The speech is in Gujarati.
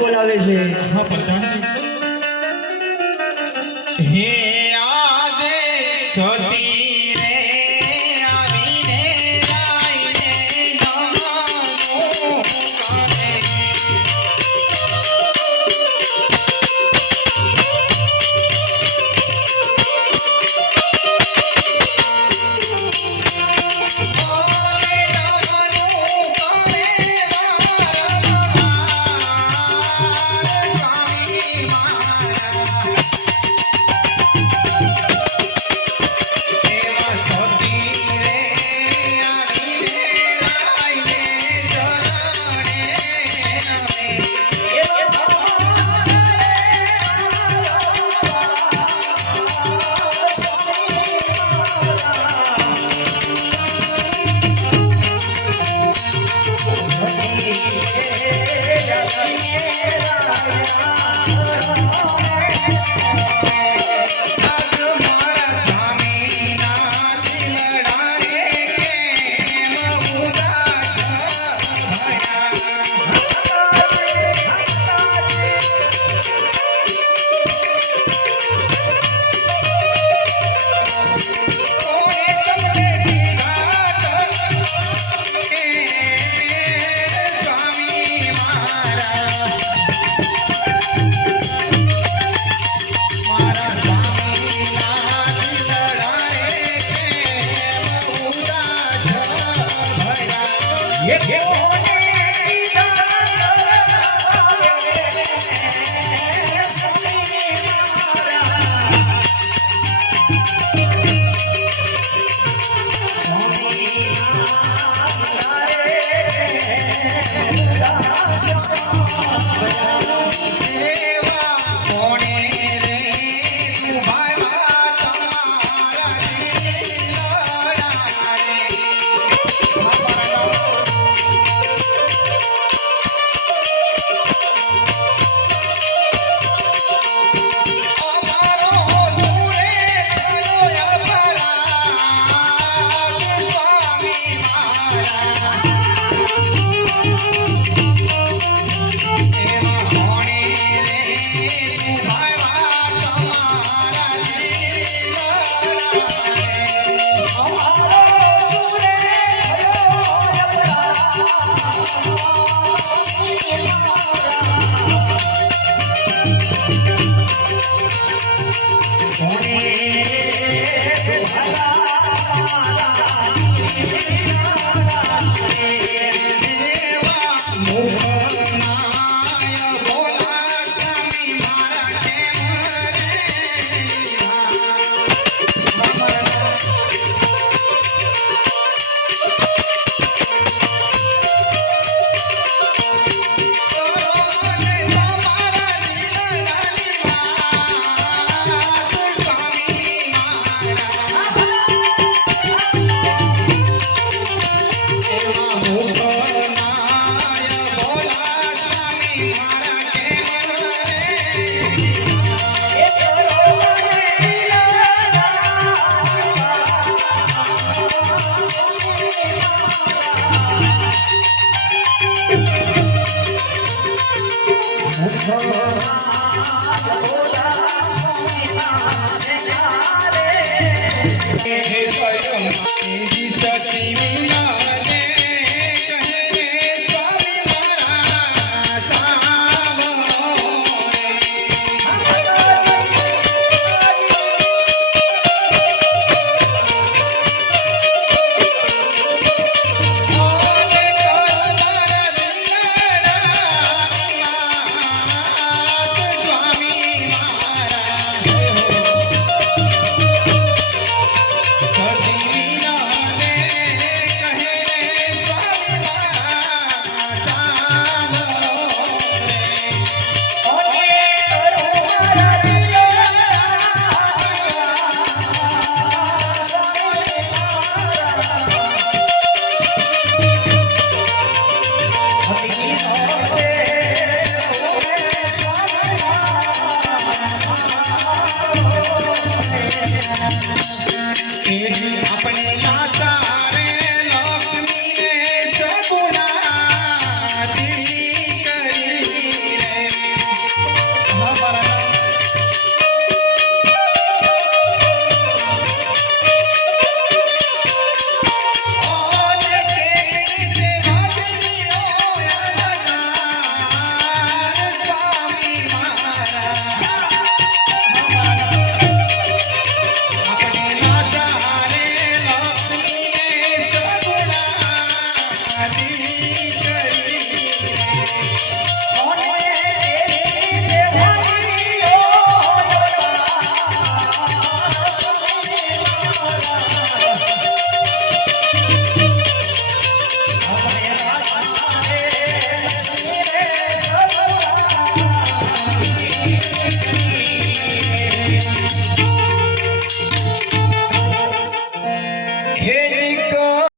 બોલાવે છે. હા પ્રધાનજી. હે Yeah, yeah. you. aqui.